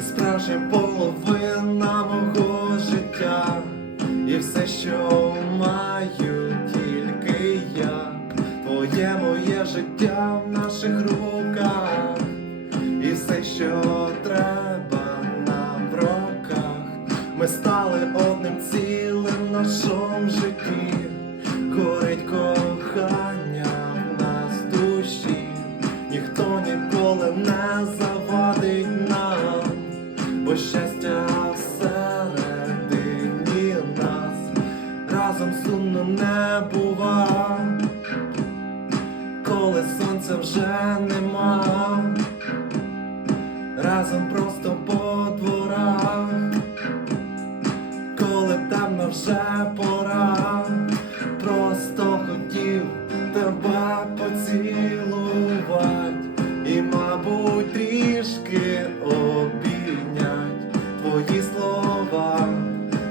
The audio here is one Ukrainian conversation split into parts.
Ти справжня половина мого життя, і все, що маю, тільки я, твоє моє життя в наших руках, і все, що треба нам в руках. Ми стали одним цілим в нашому житті, горить кохання в нас душі, ніхто ніколи не завадить разом сумно не бува, коли сонця вже нема, разом просто по дворах. Коли темно вже пора, просто хотів тебе поцілувати. І, мабуть, трішки обійнять твої слова,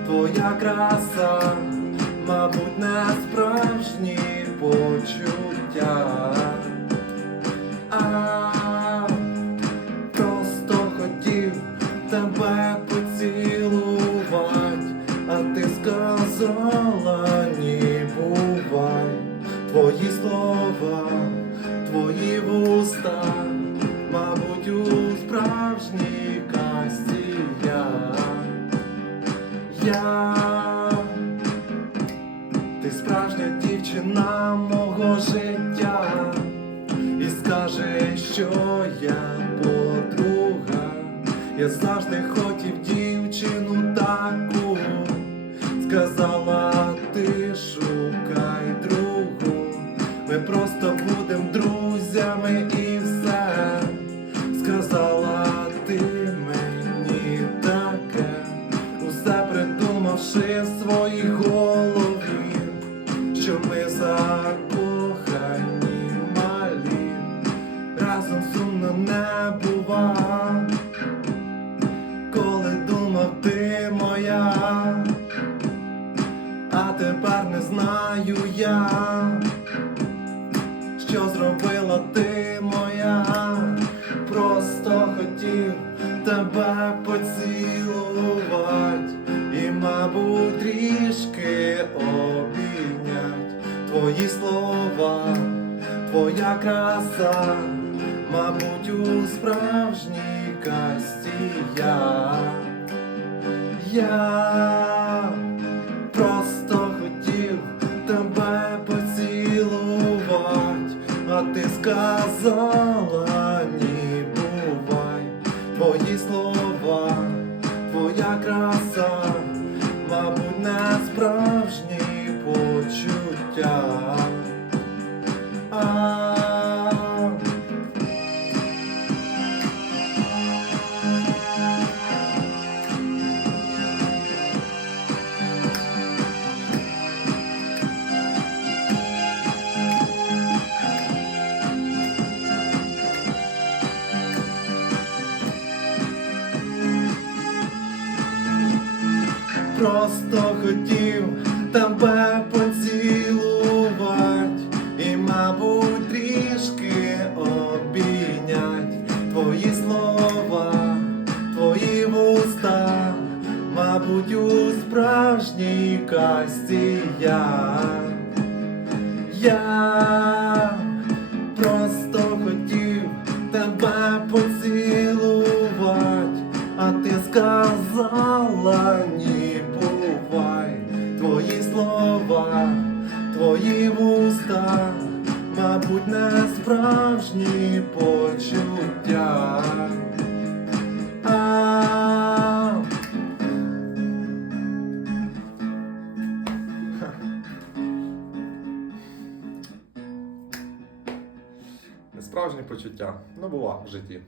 твоя краса, мабуть, не справжні почуття. А просто хотів тебе поцілувати, а ти сказала ні бувай. Твої слова, твої вуста, мабуть, у справжній касті я. Я ти справжня дівчина мого життя і скаже, що я подруга. Я завжди хотів дівчину закохані малі, разом сумно не бува, коли думав ти моя, а тепер не знаю я, що зробила ти моя, просто хотів тебе поцілувати. І, мабуть, трішки обійнять твої слова, твоя краса, мабуть, у справжній касті я. Я просто хотів тебе поцілувати, а ти сказала ні бувай. Твої слова, твоя краса, Просто хотів тебе поцілувати справжній я. Я просто хотів тебе поцілувати, а ти сказала ні бувай. Твої слова, твої вуста, мабуть, не справжні почуття. Несправжні почуття. Ну, бува в житті.